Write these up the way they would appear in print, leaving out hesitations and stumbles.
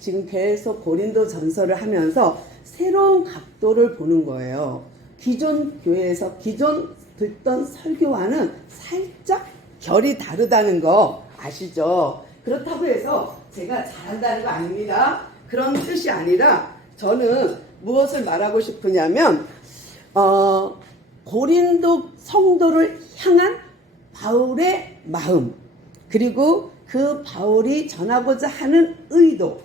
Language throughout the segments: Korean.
지금 계속 고린도 전서를 하면서 새로운 각도를 보는 거예요. 기존 교회에서 기존 듣던 설교와는 살짝 결이 다르다는 거 아시죠? 그렇다고 해서 제가 잘한다는 거 아닙니다. 그런 뜻이 아니라 저는 무엇을 말하고 싶으냐면 고린도 성도를 향한 바울의 마음, 그리고 그 바울이 전하고자 하는 의도,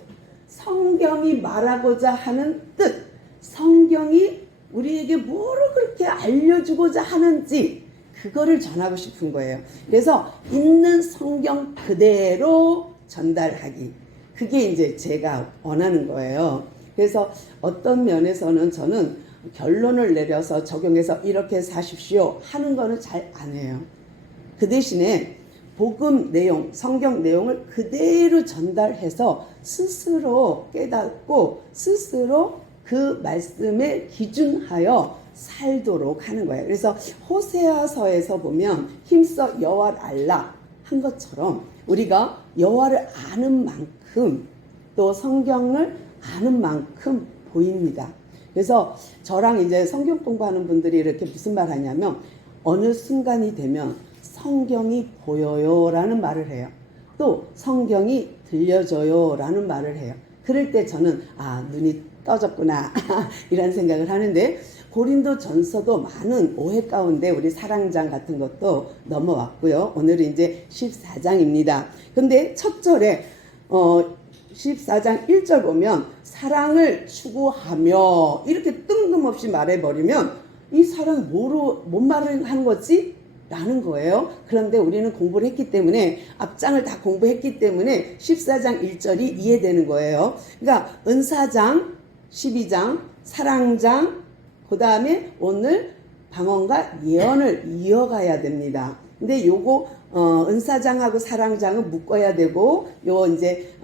성경이 말하고자 하는 뜻, 성경이 우리에게 뭐를 그렇게 알려주고자 하는지 그거를 전하고 싶은 거예요. 그래서 있는 성경 그대로 전달하기, 그게 이제 제가 원하는 거예요. 그래서 어떤 면에서는 저는 결론을 내려서 적용해서 이렇게 사십시오 하는 거는 잘 안 해요. 그 대신에 복음 내용, 성경 내용을 그대로 전달해서 스스로 깨닫고 스스로 그 말씀에 기준하여 살도록 하는 거예요. 그래서 호세아서에서 보면 힘써 여호와를 알라 한 것처럼 우리가 여호와를 아는 만큼 또 성경을 아는 만큼 보입니다. 그래서 저랑 이제 성경 공부하는 분들이 이렇게 무슨 말 하냐면 어느 순간이 되면 성경이 보여요 라는 말을 해요. 또 성경이 들려져요 라는 말을 해요. 그럴 때 저는 눈이 떠졌구나 이런 생각을 하는데, 고린도 전서도 많은 오해 가운데 우리 사랑장 같은 것도 넘어왔고요. 오늘은 이제 14장입니다. 근데 첫 절에 14장 1절 보면 사랑을 추구하며 이렇게 뜬금없이 말해버리면 이 사랑 뭔 말을 하는 거지? 라는 거예요. 그런데 우리는 공부를 했기 때문에, 앞장을 다 공부했기 때문에 14장 1절이 이해되는 거예요. 그러니까 은사장, 12장, 사랑장, 그 다음에 오늘 방언과 예언을 이어가야 됩니다. 근데 요거 은사장하고 사랑장은 묶어야 되고, 요 이제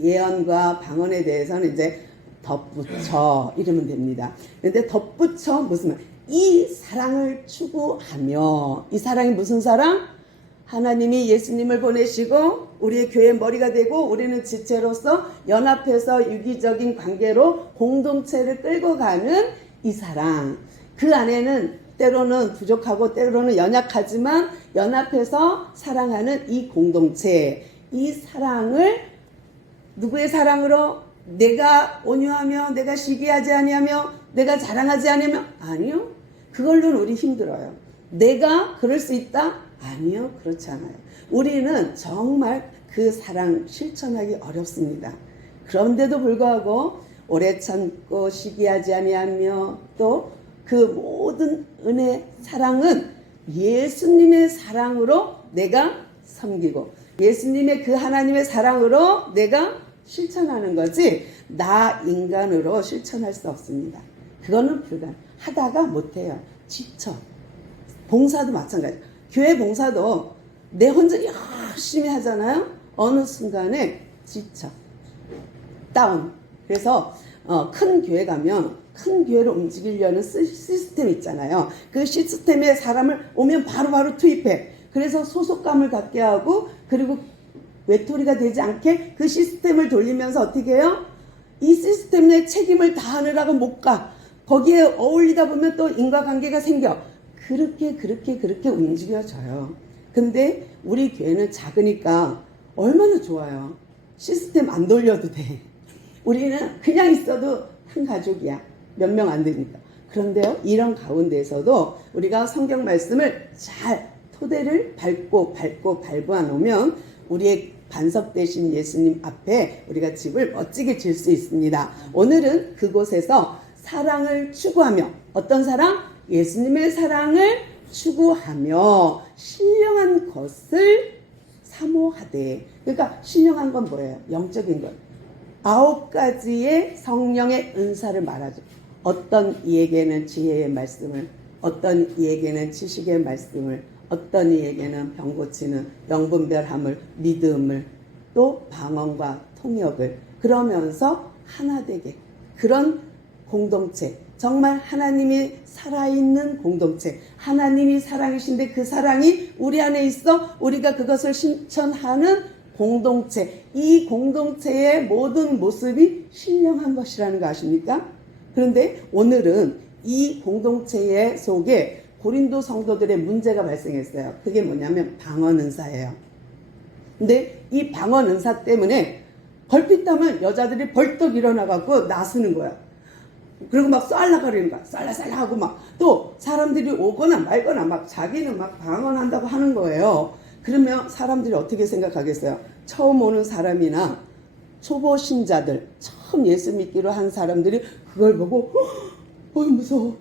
예언과 방언에 대해서는 이제 덧붙여 이러면 됩니다. 근데 덧붙여 무슨 말? 이 사랑을 추구하며, 이 사랑이 무슨 사랑? 하나님이 예수님을 보내시고 우리의 교회의 머리가 되고 우리는 지체로서 연합해서 유기적인 관계로 공동체를 끌고 가는 이 사랑. 그 안에는 때로는 부족하고 때로는 연약하지만 연합해서 사랑하는 이 공동체, 이 사랑을 누구의 사랑으로? 내가 온유하며 내가 시기하지 아니하며 내가 자랑하지 않으며? 아니요. 그걸로는 우리 힘들어요. 내가 그럴 수 있다? 아니요. 그렇지 않아요. 우리는 정말 그 사랑 실천하기 어렵습니다. 그런데도 불구하고 오래 참고 시기하지 아니하며 또 그 모든 은혜, 사랑은 예수님의 사랑으로 내가 섬기고 예수님의 그 하나님의 사랑으로 내가 실천하는 거지, 나 인간으로 실천할 수 없습니다. 그거는 하다가 못해요. 지쳐. 봉사도 마찬가지. 교회 봉사도 내 혼자 열심히 하잖아요. 어느 순간에 지쳐. 다운. 그래서 큰 교회 가면 큰 교회를 움직이려는 시스템 있잖아요. 그 시스템에 사람을 오면 바로바로 투입해. 그래서 소속감을 갖게 하고, 그리고 외톨이가 되지 않게 그 시스템을 돌리면서 어떻게 해요? 이 시스템의 책임을 다하느라고 못 가. 거기에 어울리다 보면 또 인과관계가 생겨. 그렇게 움직여져요. 근데 우리 교회는 작으니까 얼마나 좋아요. 시스템 안 돌려도 돼. 우리는 그냥 있어도 한 가족이야. 몇 명 안 되니까. 그런데요, 이런 가운데에서도 우리가 성경 말씀을 잘 토대를 밟고 놓으면 우리의 반석 되신 예수님 앞에 우리가 집을 멋지게 질 수 있습니다. 오늘은 그곳에서 사랑을 추구하며, 어떤 사랑? 예수님의 사랑을 추구하며 신령한 것을 사모하되. 그러니까 신령한 건 뭐예요? 영적인 것. 9가지의 성령의 은사를 말하죠. 어떤 이에게는 지혜의 말씀을, 어떤 이에게는 지식의 말씀을, 어떤 이에게는 병 고치는 영분별함을, 믿음을, 또 방언과 통역을, 그러면서 하나 되게, 그런 공동체, 정말 하나님이 살아있는 공동체, 하나님이 사랑이신데 그 사랑이 우리 안에 있어 우리가 그것을 실천하는 공동체, 이 공동체의 모든 모습이 신령한 것이라는 거 아십니까? 그런데 오늘은 이 공동체의 속에 고린도 성도들의 문제가 발생했어요. 그게 뭐냐면 방언 은사예요. 근데 이 방언 은사 때문에 걸핏하면 여자들이 벌떡 일어나갖고 나서는 거야. 그리고 막 쌀라거리는 거야. 쌀라쌀라 하고 막 또 사람들이 오거나 말거나 막 자기는 막 방언한다고 하는 거예요. 그러면 사람들이 어떻게 생각하겠어요? 처음 오는 사람이나 초보 신자들, 처음 예수 믿기로 한 사람들이 그걸 보고 무서워.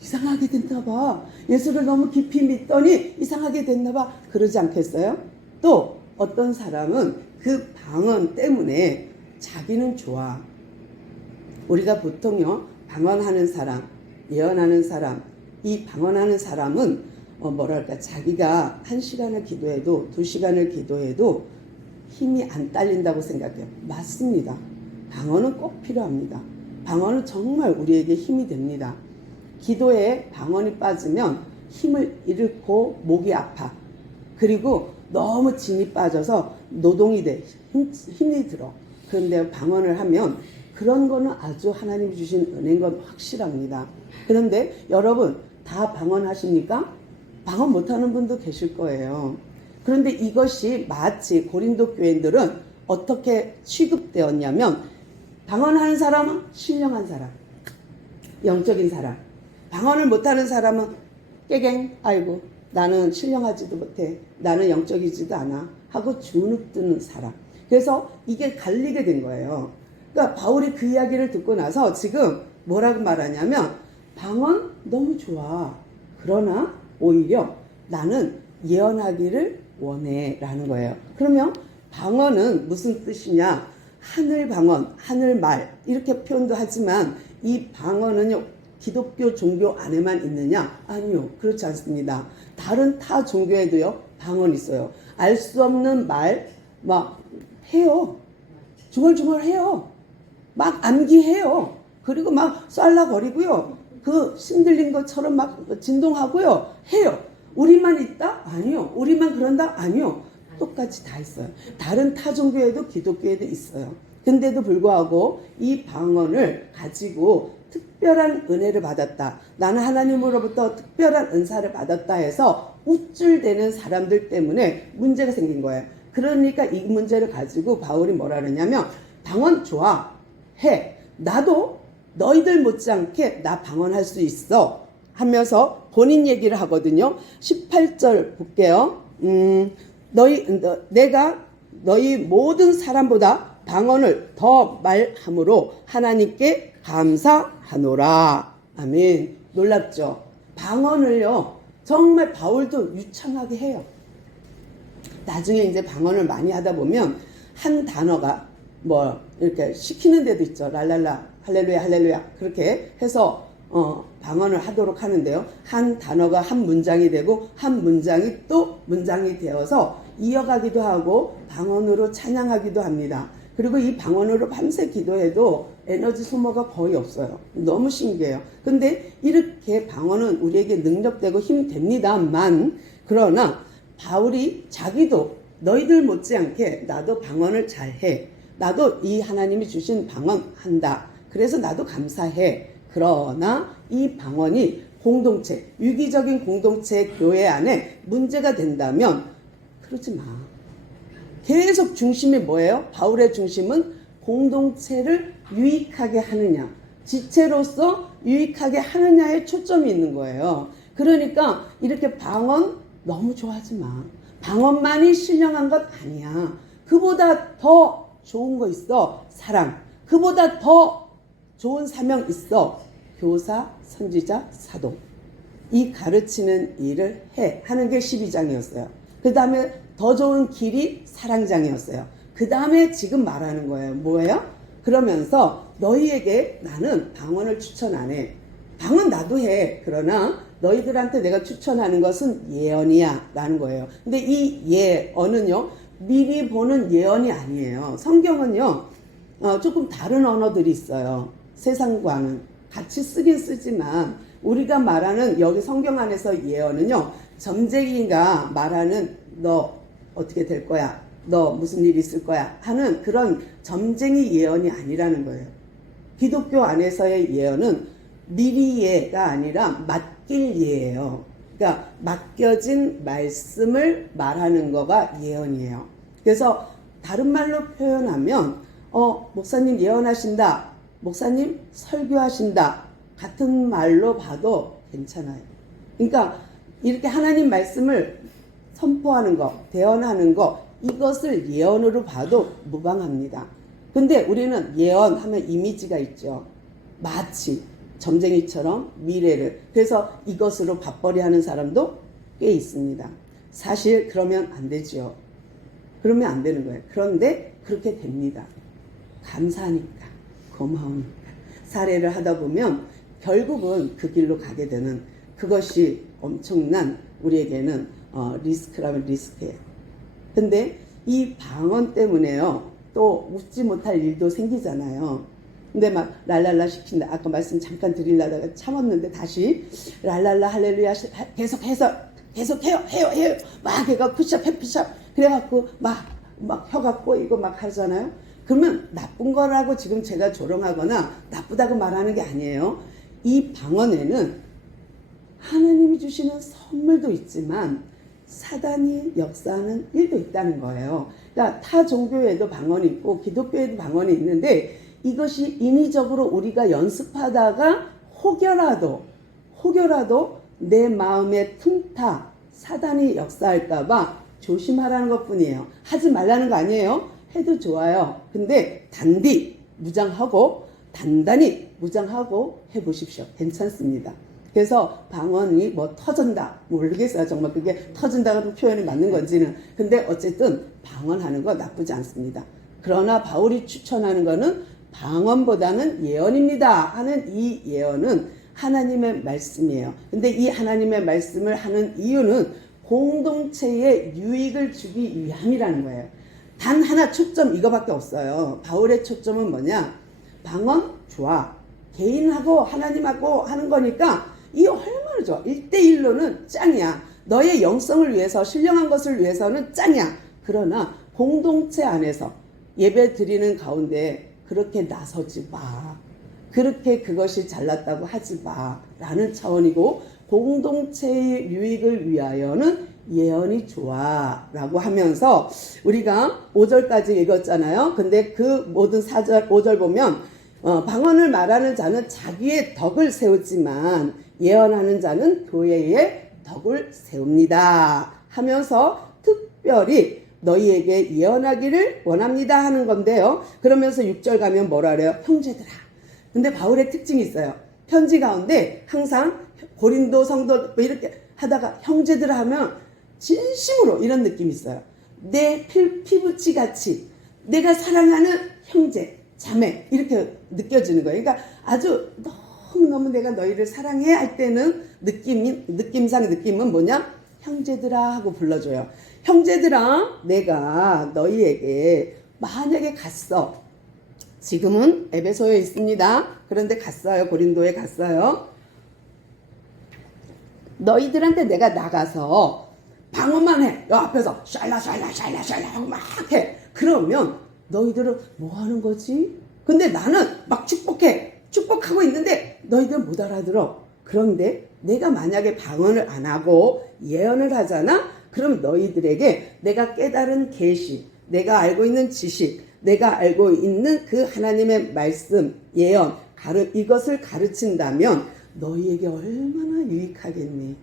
이상하게 됐나 봐. 예수를 너무 깊이 믿더니 이상하게 됐나 봐. 그러지 않겠어요? 또 어떤 사람은 그 방언 때문에 자기는 좋아. 우리가 보통요, 방언하는 사람, 예언하는 사람, 이 방언하는 사람은 자기가 1시간을 기도해도 2시간을 기도해도 힘이 안 딸린다고 생각해요. 맞습니다. 방언은 꼭 필요합니다. 방언은 정말 우리에게 힘이 됩니다. 기도에 방언이 빠지면 힘을 잃고 목이 아파. 그리고 너무 진이 빠져서 노동이 돼. 힘이 들어. 그런데 방언을 하면 그런 거는 아주 하나님이 주신 은혜인 건 확실합니다. 그런데 여러분 다 방언하십니까? 방언 못하는 분도 계실 거예요. 그런데 이것이 마치 고린도 교인들은 어떻게 취급되었냐면 방언하는 사람은 신령한 사람, 영적인 사람. 방언을 못하는 사람은 깨갱, 아이고 나는 신령하지도 못해, 나는 영적이지도 않아 하고 주눅드는 사람. 그래서 이게 갈리게 된 거예요. 그러니까 바울이 그 이야기를 듣고 나서 지금 뭐라고 말하냐면 방언 너무 좋아. 그러나 오히려 나는 예언하기를 원해 라는 거예요. 그러면 방언은 무슨 뜻이냐? 하늘 방언, 하늘 말 이렇게 표현도 하지만 이 방언은요 기독교 종교 안에만 있느냐? 아니요, 그렇지 않습니다. 다른 타 종교에도요 방언 있어요. 알 수 없는 말 막 해요. 중얼중얼 해요. 막 암기해요. 그리고 막 쌀라거리고요. 그 신들린 것처럼 막 진동하고요. 해요. 우리만 있다? 아니요. 우리만 그런다? 아니요. 똑같이 다 있어요. 다른 타 종교에도 기독교에도 있어요. 근데도 불구하고 이 방언을 가지고 특별한 은혜를 받았다. 나는 하나님으로부터 특별한 은사를 받았다 해서 우쭐대는 사람들 때문에 문제가 생긴 거예요. 그러니까 이 문제를 가지고 바울이 뭐라 그러냐면 방언 좋아. 해. 나도 너희들 못지않게 나 방언할 수 있어 하면서 본인 얘기를 하거든요. 18절 볼게요. 내가 너희 모든 사람보다 방언을 더 말함으로 하나님께 감사하노라. 아멘. 놀랍죠? 방언을요 정말 바울도 유창하게 해요. 나중에 이제 방언을 많이 하다 보면 한 단어가 이렇게 시키는 데도 있죠. 랄랄라, 할렐루야, 할렐루야. 그렇게 해서, 방언을 하도록 하는데요. 한 단어가 한 문장이 되고, 한 문장이 또 문장이 되어서 이어가기도 하고, 방언으로 찬양하기도 합니다. 그리고 이 방언으로 밤새 기도해도 에너지 소모가 거의 없어요. 너무 신기해요. 근데 이렇게 방언은 우리에게 능력되고 힘됩니다만, 그러나 바울이 자기도 너희들 못지않게 나도 방언을 잘해. 나도 이 하나님이 주신 방언 한다. 그래서 나도 감사해. 그러나 이 방언이 공동체, 유기적인 공동체 교회 안에 문제가 된다면 그러지 마. 계속 중심이 뭐예요? 바울의 중심은 공동체를 유익하게 하느냐, 지체로서 유익하게 하느냐에 초점이 있는 거예요. 그러니까 이렇게 방언 너무 좋아하지 마. 방언만이 신령한 것 아니야. 그보다 더 좋은 거 있어. 사랑. 그보다 더 좋은 사명 있어. 교사, 선지자, 사도. 이 가르치는 일을 해. 하는 게 12장이었어요. 그 다음에 더 좋은 길이 사랑장이었어요. 그 다음에 지금 말하는 거예요. 뭐예요? 그러면서 너희에게 나는 방언을 추천 안 해. 방언 나도 해. 그러나 너희들한테 내가 추천하는 것은 예언이야 라는 거예요. 근데 이 예언은요 미리 보는 예언이 아니에요. 성경은요 조금 다른 언어들이 있어요. 세상과는 같이 쓰긴 쓰지만 우리가 말하는 여기 성경 안에서 예언은요 점쟁이가 말하는 너 어떻게 될 거야, 너 무슨 일 있을 거야 하는 그런 점쟁이 예언이 아니라는 거예요. 기독교 안에서의 예언은 미리 예가 아니라 맡길 예예요. 그러니까 맡겨진 말씀을 말하는 거가 예언이에요. 그래서 다른 말로 표현하면 목사님 예언하신다, 목사님 설교하신다 같은 말로 봐도 괜찮아요. 그러니까 이렇게 하나님 말씀을 선포하는 거, 대언하는 거, 이것을 예언으로 봐도 무방합니다. 근데 우리는 예언하면 이미지가 있죠. 마치 점쟁이처럼 미래를. 그래서 이것으로 밥벌이 하는 사람도 꽤 있습니다. 사실 그러면 안 되죠. 그러면 안 되는 거예요. 그런데 그렇게 됩니다. 감사하니까, 고마우니까. 사례를 하다 보면 결국은 그 길로 가게 되는, 그것이 엄청난 우리에게는 리스크라면 리스크예요. 근데 이 방언 때문에요, 또 웃지 못할 일도 생기잖아요. 근데 막 랄랄라 시킨다. 아까 말씀 잠깐 드리려다가 참았는데 다시 랄랄라 할렐루야 해요. 막 걔가 푸시업 그래갖고 막 혀가 꼬이고 막 하잖아요. 그러면 나쁜 거라고 지금 제가 조롱하거나 나쁘다고 말하는 게 아니에요. 이 방언에는 하나님이 주시는 선물도 있지만 사단이 역사하는 일도 있다는 거예요. 그러니까 타 종교에도 방언이 있고 기독교에도 방언이 있는데, 이것이 인위적으로 우리가 연습하다가 혹여라도 내 마음에 틈타 사단이 역사할까봐 조심하라는 것 뿐이에요. 하지 말라는 거 아니에요. 해도 좋아요. 근데 단단히 무장하고 해보십시오. 괜찮습니다. 그래서 방언이 뭐 터진다, 모르겠어요. 정말 그게 터진다는 표현이 맞는 건지는. 근데 어쨌든 방언하는 거 나쁘지 않습니다. 그러나 바울이 추천하는 거는 방언보다는 예언입니다 하는 이 예언은 하나님의 말씀이에요. 근데 이 하나님의 말씀을 하는 이유는 공동체에 유익을 주기 위함이라는 거예요. 단 하나 초점 이거밖에 없어요. 바울의 초점은 뭐냐? 방언 좋아. 개인하고 하나님하고 하는 거니까 이 얼마나 좋아. 1대1로는 짱이야. 너의 영성을 위해서, 신령한 것을 위해서는 짱이야. 그러나 공동체 안에서 예배 드리는 가운데 그렇게 나서지 마. 그렇게 그것이 잘났다고 하지 마. 라는 차원이고, 공동체의 유익을 위하여는 예언이 좋아. 라고 하면서 우리가 5절까지 읽었잖아요. 근데 그 모든 4절, 5절 보면 방언을 말하는 자는 자기의 덕을 세우지만 예언하는 자는 교회의 덕을 세웁니다 하면서 특별히 너희에게 예언하기를 원합니다 하는 건데요. 그러면서 6절 가면 뭐라 그래요? 형제들아. 근데 바울의 특징이 있어요. 편지 가운데 항상 고린도 성도 이렇게 하다가 형제들아 하면 진심으로 이런 느낌이 있어요. 내 피부치 같이 내가 사랑하는 형제, 자매 이렇게 느껴지는 거예요. 그러니까 아주 너무너무 내가 너희를 사랑해 할 때는 느낌은 뭐냐? 형제들아 하고 불러줘요. 형제들아, 내가 너희에게 만약에 갔어. 지금은 에베소에 있습니다. 그런데 갔어요. 고린도에 갔어요. 너희들한테 내가 나가서 방언만 해. 여 앞에서 샬라 하고 막 해. 그러면 너희들은 뭐 하는 거지? 근데 나는 막 축복하고 있는데 너희들은 못 알아들어. 그런데 내가 만약에 방언을 안 하고 예언을 하잖아? 그럼 너희들에게 내가 깨달은 계시, 내가 알고 있는 지식, 내가 알고 있는 그 하나님의 말씀, 예언, 이것을 가르친다면 너희에게 얼마나 유익하겠니?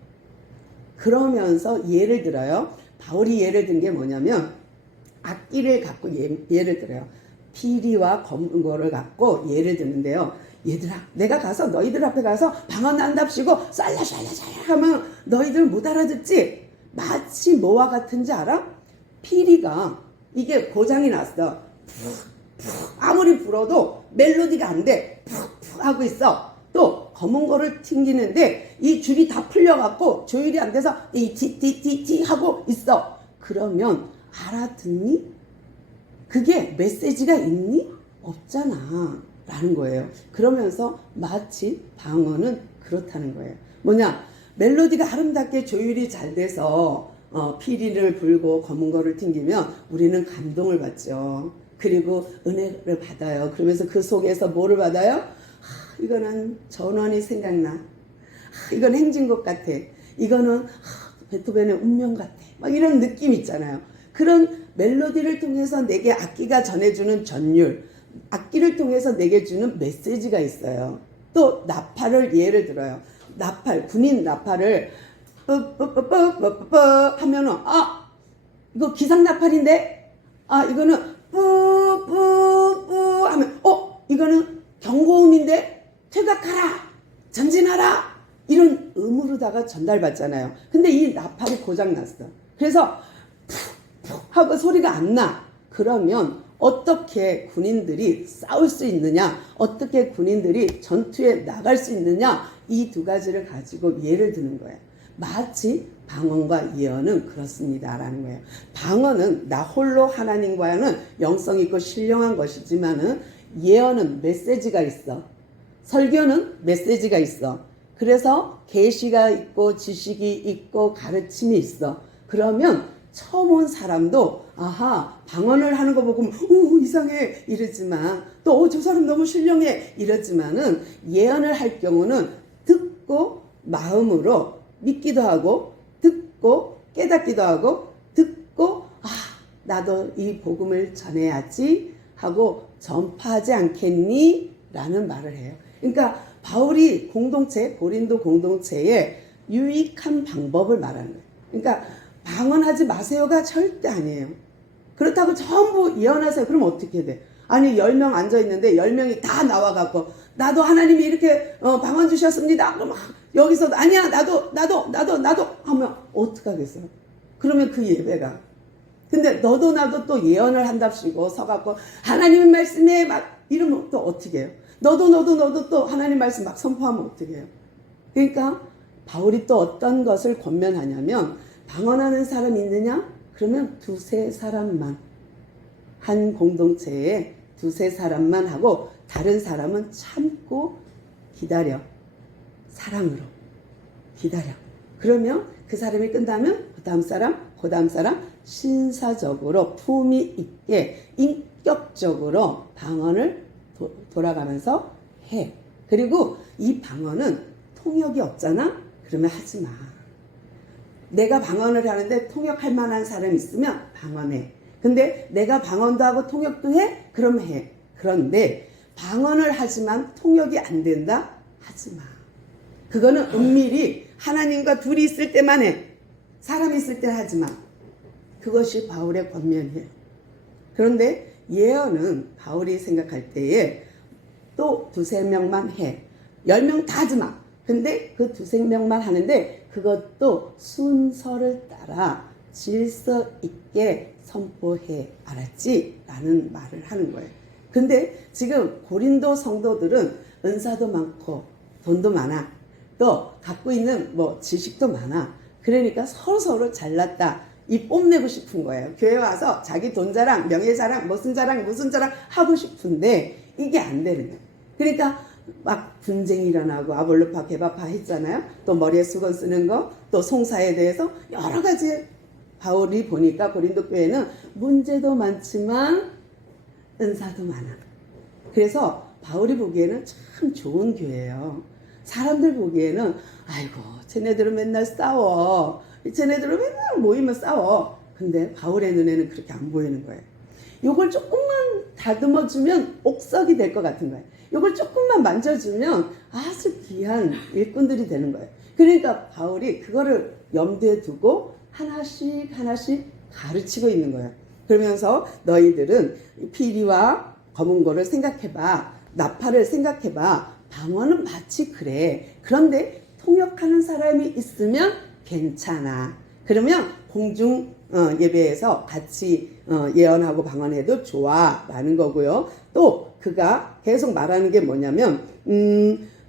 그러면서 예를 들어요. 바울이 예를 든 게 뭐냐면 악기를 갖고 예를 들어요. 피리와 검거를 갖고 예를 드는데요. 얘들아, 내가 가서 너희들 앞에 가서 방언 한답시고 쌀라 하면 너희들 못 알아듣지? 마치 뭐와 같은지 알아? 피리가 이게 고장이 났어. 아무리 불어도 멜로디가 안 돼. 하고 있어. 또 검은 거를 튕기는데 이 줄이 다 풀려갖고 조율이 안 돼서 티 하고 있어. 그러면 알아듣니? 그게 메시지가 있니? 없잖아 라는 거예요. 그러면서 마치 방언은 그렇다는 거예요. 뭐냐? 멜로디가 아름답게 조율이 잘 돼서 피리를 불고 검은 거를 튕기면 우리는 감동을 받죠. 그리고 은혜를 받아요. 그러면서 그 속에서 뭐를 받아요? 이거는 전원이 생각나. 이건 행진곡 같아. 이거는 베토벤의 운명 같아. 막 이런 느낌 있잖아요. 그런 멜로디를 통해서 내게 악기가 전해주는 전율, 악기를 통해서 내게 주는 메시지가 있어요. 또 나팔을 예를 들어요. 나팔, 군인 나팔을 뿌뿌뿌뿌뿌뿌 하면은 이거 기상 나팔인데 이거는 뿌뿌뿌 하면 이거는 경고음인데 퇴각하라 전진하라 이런 음으로다가 전달받잖아요. 근데 이 나팔이 고장났어. 그래서 푹푹 하고 소리가 안 나. 그러면 어떻게 군인들이 싸울 수 있느냐, 어떻게 군인들이 전투에 나갈 수 있느냐, 이 두 가지를 가지고 예를 드는 거예요. 마치 방언과 예언은 그렇습니다라는 거예요. 방언은 나 홀로 하나님과는 영성 있고 신령한 것이지만은 예언은 메시지가 있어. 설교는 메시지가 있어. 그래서 계시가 있고 지식이 있고 가르침이 있어. 그러면 처음 온 사람도 방언을 하는 거 보고 이상해 이러지만 또 저 사람 너무 신령해 이러지만은 예언을 할 경우는 듣고 마음으로 믿기도 하고 듣고 깨닫기도 하고 듣고 나도 이 복음을 전해야지 하고 전파하지 않겠니? 라는 말을 해요. 그러니까 바울이 고린도 공동체에 유익한 방법을 말하는 거예요. 그러니까 방언하지 마세요가 절대 아니에요. 그렇다고 전부 예언하세요. 그럼 어떻게 돼? 아니 10명 앉아있는데 10명이 다 나와갖고 나도 하나님이 이렇게 방언 주셨습니다. 그럼 여기서 아니야 나도 하면 어떡하겠어요? 그러면 그 예배가 근데 너도 나도 또 예언을 한답시고 서갖고 하나님 말씀에 막 이러면 또 어떻게 해요? 너도 또 하나님 말씀 막 선포하면 어떻게 해요? 그러니까 바울이 또 어떤 것을 권면하냐면 방언하는 사람 있느냐? 그러면 두세 사람만 한 공동체에 두세 사람만 하고 다른 사람은 참고 기다려. 사랑으로 기다려. 그러면 그 사람이 끝나면 그 다음 사람 신사적으로 품위 있게 인격적으로 방언을 돌아가면서 해. 그리고 이 방언은 통역이 없잖아? 그러면 하지 마. 내가 방언을 하는데 통역할 만한 사람이 있으면 방언해. 근데 내가 방언도 하고 통역도 해? 그럼 해. 그런데 방언을 하지만 통역이 안 된다? 하지 마. 그거는 은밀히 하나님과 둘이 있을 때만 해. 사람이 있을 때 하지 마. 그것이 바울의 권면이에요. 그런데 예언은 바울이 생각할 때에 또 두세 명만 해. 10명 다 하지 마. 근데 그 두세 명만 하는데 그것도 순서를 따라 질서 있게 선포해. 알았지? 라는 말을 하는 거예요. 근데 지금 고린도 성도들은 은사도 많고 돈도 많아. 또 갖고 있는 지식도 많아. 그러니까 서로 잘났다. 이 뽐내고 싶은 거예요. 교회 와서 자기 돈 자랑, 명예 자랑, 무슨 자랑 하고 싶은데 이게 안 되는 거예요. 그러니까 막 분쟁이 일어나고 아볼로파 개바파 했잖아요. 또 머리에 수건 쓰는 거, 또 송사에 대해서 여러 가지 바울이 보니까 고린도 교회는 문제도 많지만 은사도 많아. 그래서 바울이 보기에는 참 좋은 교회예요. 사람들 보기에는 아이고 쟤네들은 맨날 싸워. 쟤네들은 맨날 모이면 싸워. 근데 바울의 눈에는 그렇게 안 보이는 거예요. 요걸 조금만 다듬어주면 옥석이 될 것 같은 거예요. 요걸 조금만 만져주면 아주 귀한 일꾼들이 되는 거예요. 그러니까 바울이 그거를 염두에 두고 하나씩 가르치고 있는 거예요. 그러면서 너희들은 피리와 검은 고를 생각해봐. 나팔을 생각해봐. 방언은 마치 그래. 그런데 통역하는 사람이 있으면 괜찮아. 그러면 공중 예배에서 같이 예언하고 방언해도 좋아 라는 거고요. 또 그가 계속 말하는 게 뭐냐면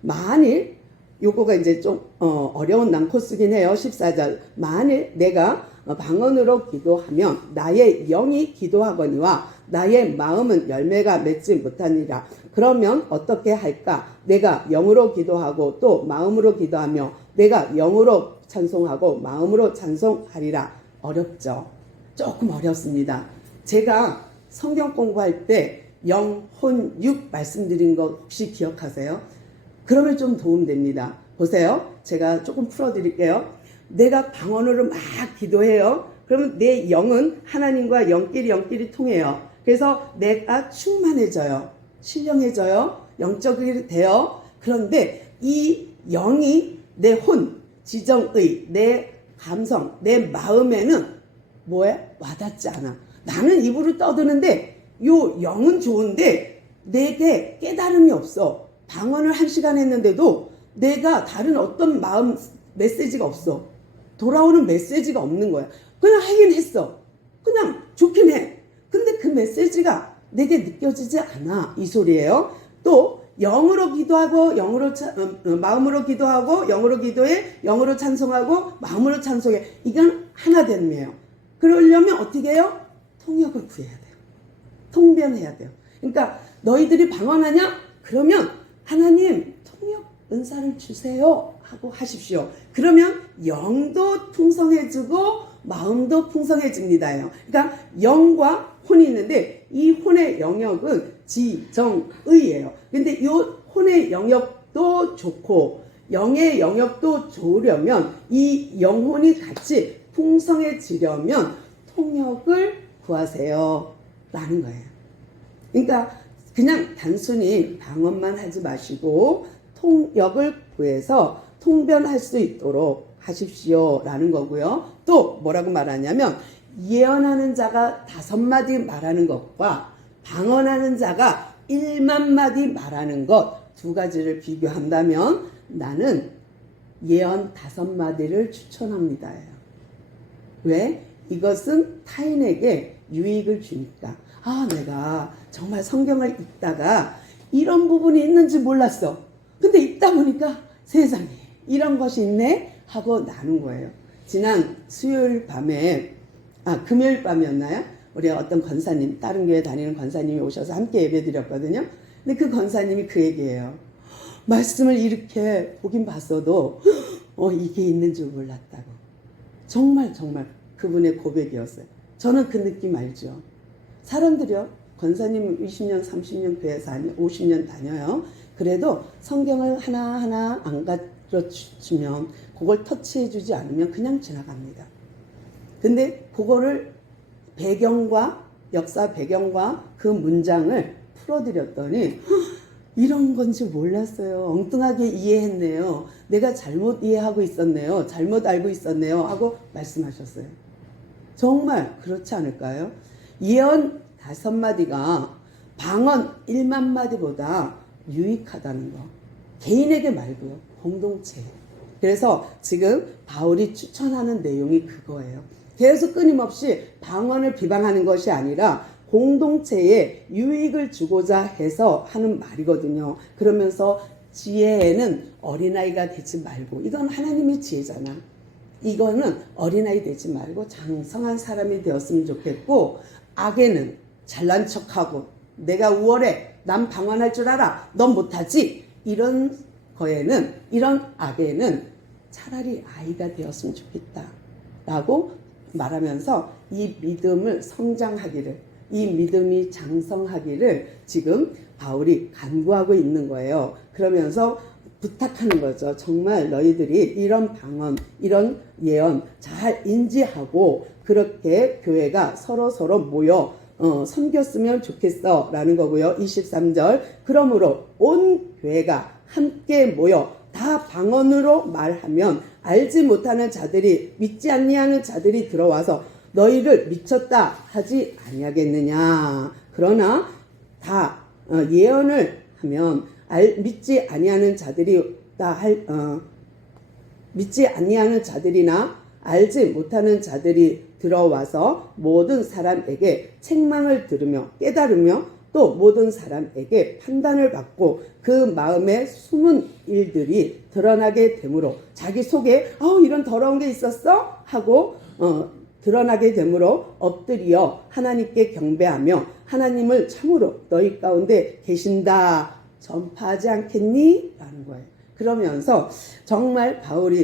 만일 요거가 이제 좀 어려운 난코스긴 해요. 14절 만일 내가 방언으로 기도하면 나의 영이 기도하거니와 나의 마음은 열매가 맺지 못하니라. 그러면 어떻게 할까? 내가 영으로 기도하고 또 마음으로 기도하며 내가 영으로 찬송하고 마음으로 찬송하리라. 어렵죠. 조금 어렵습니다. 제가 성경 공부할 때 영혼육 말씀드린 거 혹시 기억하세요? 그러면 좀 도움됩니다. 보세요. 제가 조금 풀어드릴게요. 내가 방언으로 막 기도해요. 그러면 내 영은 하나님과 영끼리 통해요. 그래서 내가 충만해져요. 신령해져요. 영적이 돼요. 그런데 이 영이 내 혼, 지정의, 내 감성, 내 마음에는 뭐에? 와닿지 않아. 나는 입으로 떠드는데 요 영은 좋은데 내게 깨달음이 없어. 방언을 1시간 했는데도 내가 다른 어떤 마음 메시지가 없어. 돌아오는 메시지가 없는 거야. 그냥 하긴 했어. 그냥 좋긴 해. 근데 그 메시지가 내게 느껴지지 않아. 이 소리예요. 또 영으로 기도하고 마음으로 기도하고 영으로 기도해, 영으로 찬송하고 마음으로 찬송해. 이건 하나됨이에요. 그러려면 어떻게 해요? 통역을 구해야 돼요. 통변해야 돼요. 그러니까 너희들이 방언하냐? 그러면 하나님 통역 은사를 주세요 하고 하십시오. 그러면 영도 풍성해지고 마음도 풍성해집니다요. 그러니까 영과 혼이 있는데 이 혼의 영역은 지정의예요. 근데 이 혼의 영역도 좋고 영의 영역도 좋으려면 이 영혼이 같이 풍성해지려면 통역을 구하세요 라는 거예요. 그러니까 그냥 단순히 방언만 하지 마시고 통역을 구해서 통변할 수 있도록 하십시오 라는 거고요. 또 뭐라고 말하냐면 예언하는 자가 5마디 말하는 것과 방언하는 자가 1만마디 말하는 것 두 가지를 비교한다면 나는 예언 5마디를 추천합니다. 왜? 이것은 타인에게 유익을 주니까. 아, 내가 정말 성경을 읽다가 이런 부분이 있는지 몰랐어. 근데 읽다 보니까 세상에 이런 것이 있네 하고 나눈 거예요. 지난 수요일 밤에, 금요일 밤이었나요? 우리 어떤 권사님, 다른 교회 다니는 권사님이 오셔서 함께 예배 드렸거든요. 근데 그 권사님이 그 얘기예요. 말씀을 이렇게 보긴 봤어도 이게 있는 줄 몰랐다고. 정말 그분의 고백이었어요. 저는 그 느낌 알죠. 사람들이요. 권사님 20년, 30년 교회에서 50년 다녀요. 그래도 성경을 하나하나 안 가르쳐주면 그걸 터치해주지 않으면 그냥 지나갑니다. 근데 그거를 역사 배경과 그 문장을 풀어드렸더니 이런 건지 몰랐어요. 엉뚱하게 이해했네요. 내가 잘못 이해하고 있었네요. 잘못 알고 있었네요. 하고 말씀하셨어요. 정말 그렇지 않을까요? 예언 5마디가 방언 1만마디보다 유익하다는 거. 개인에게 말고요. 공동체. 그래서 지금 바울이 추천하는 내용이 그거예요. 계속 끊임없이 방언을 비방하는 것이 아니라 공동체에 유익을 주고자 해서 하는 말이거든요. 그러면서 지혜에는 어린아이가 되지 말고, 이건 하나님의 지혜잖아. 이거는 어린아이 되지 말고 장성한 사람이 되었으면 좋겠고, 악에는 잘난 척하고 내가 우월해, 난 방언할 줄 알아, 넌 못하지, 이런 악에는 차라리 아이가 되었으면 좋겠다 라고 말하면서 이 믿음을 성장하기를, 이 믿음이 장성하기를 지금 바울이 간구하고 있는 거예요. 그러면서 부탁하는 거죠. 정말 너희들이 이런 방언, 이런 예언 잘 인지하고 그렇게 교회가 서로 모여 섬겼으면 좋겠어 라는 거고요. 23절, 그러므로 온 교회가 함께 모여 다 방언으로 말하면 알지 못하는 자들이, 믿지 아니하는 자들이 들어와서 너희를 미쳤다 하지 아니하겠느냐. 그러나 다 예언을 하면 믿지 아니하는 자들이나 알지 못하는 자들이 들어와서 모든 사람에게 책망을 들으며 깨달으며 또 모든 사람에게 판단을 받고 그 마음에 숨은 일들이 드러나게 되므로 자기 속에 이런 더러운 게 있었어? 하고 드러나게 되므로 엎드려 하나님께 경배하며 하나님을 참으로 너희 가운데 계신다 전파하지 않겠니? 라는 거예요. 그러면서 정말 바울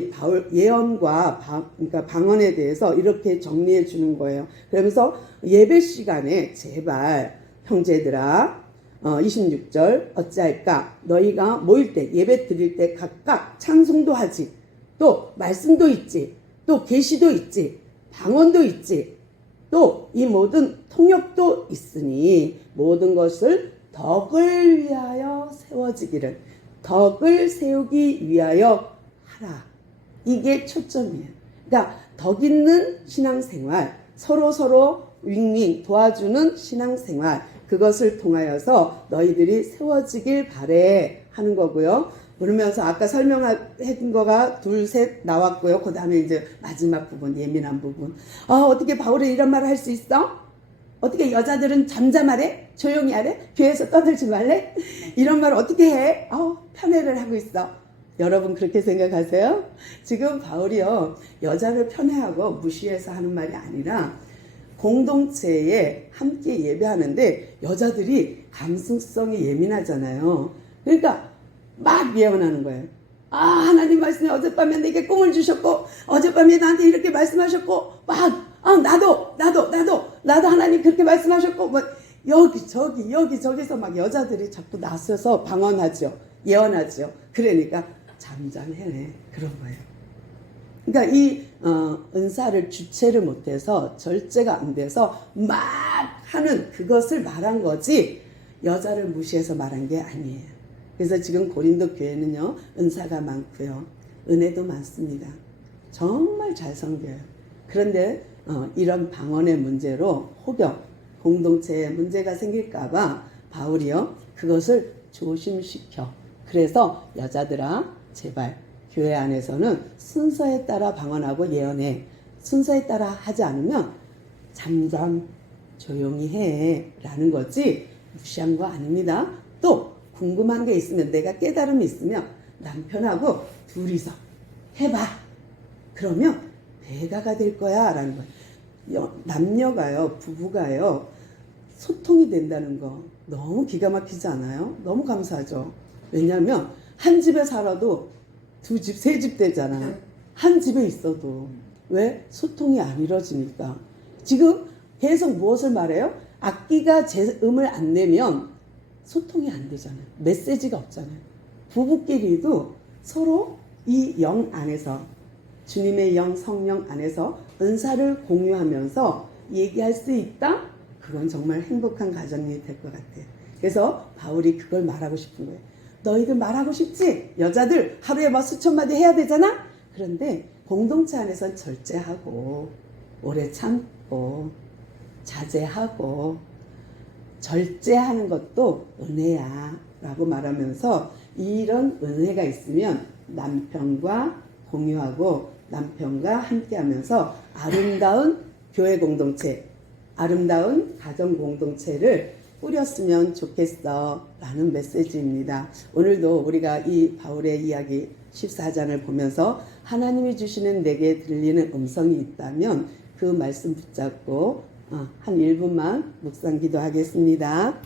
예언과 그러니까 방언에 대해서 이렇게 정리해 주는 거예요. 그러면서 예배 시간에 제발 형제들아 26절 어찌할까 너희가 모일 때 예배 드릴 때 각각 찬송도 하지 또 말씀도 있지 또 계시도 있지 방언도 있지 또 이 모든 통역도 있으니 모든 것을 덕을 위하여 세워지기를 덕을 세우기 위하여 하라. 이게 초점이에요. 그러니까 덕 있는 신앙생활 서로 윈윈 도와주는 신앙생활 그것을 통하여서 너희들이 세워지길 바래 하는 거고요. 그러면서 아까 설명한 거가 둘, 셋 나왔고요. 그 다음에 이제 마지막 부분, 예민한 부분. 어떻게 바울이 이런 말을 할 수 있어? 어떻게 여자들은 잠잠하래? 조용히 하래? 교회에서 떠들지 말래? 이런 말 어떻게 해? 편애를 하고 있어. 여러분 그렇게 생각하세요? 지금 바울이요. 여자를 편애하고 무시해서 하는 말이 아니라 공동체에 함께 예배하는데 여자들이 감수성이 예민하잖아요. 그러니까 막 예언하는 거예요. 하나님 말씀에 어젯밤에 내게 꿈을 주셨고 어젯밤에 나한테 이렇게 말씀하셨고 막 나도 하나님 그렇게 말씀하셨고 뭐 여기저기서 막 여자들이 자꾸 나서서 방언하죠. 예언하죠. 그러니까 잠잠해 그런 거예요. 그러니까 이 은사를 주체를 못해서 절제가 안 돼서 막 하는 그것을 말한 거지 여자를 무시해서 말한 게 아니에요. 그래서 지금 고린도 교회는요 은사가 많고요 은혜도 많습니다. 정말 잘 섬겨요. 그런데 이런 방언의 문제로 혹여 공동체에 문제가 생길까봐 바울이요 그것을 조심시켜. 그래서 여자들아 제발 교회 안에서는 순서에 따라 방언하고 예언해. 순서에 따라 하지 않으면 잠잠 조용히 해 라는 거지 무시한 거 아닙니다. 또 궁금한 게 있으면 내가 깨달음이 있으면 남편하고 둘이서 해봐. 그러면 배가가 될 거야 라는 거예요. 남녀가요 부부가요 소통이 된다는 거 너무 기가 막히지 않아요? 너무 감사하죠. 왜냐하면 한 집에 살아도 두 집, 세 집 되잖아. 한 집에 있어도. 왜? 소통이 안 이루어지니까. 지금 계속 무엇을 말해요? 악기가 제 음을 안 내면 소통이 안 되잖아요. 메시지가 없잖아요. 부부끼리도 서로 이 영 안에서 주님의 영, 성령 안에서 은사를 공유하면서 얘기할 수 있다? 그건 정말 행복한 가정이 될 것 같아요. 그래서 바울이 그걸 말하고 싶은 거예요. 너희들 말하고 싶지? 여자들 하루에 막 수천 마디 해야 되잖아? 그런데 공동체 안에서 절제하고 오래 참고 자제하고 절제하는 것도 은혜야 라고 말하면서 이런 은혜가 있으면 남편과 공유하고 남편과 함께하면서 아름다운 교회 공동체, 아름다운 가정 공동체를 꾸렸으면 좋겠어 라는 메시지입니다. 오늘도 우리가 이 바울의 이야기 14장을 보면서 하나님이 주시는 내게 들리는 음성이 있다면 그 말씀 붙잡고 한 1분만 묵상 기도하겠습니다.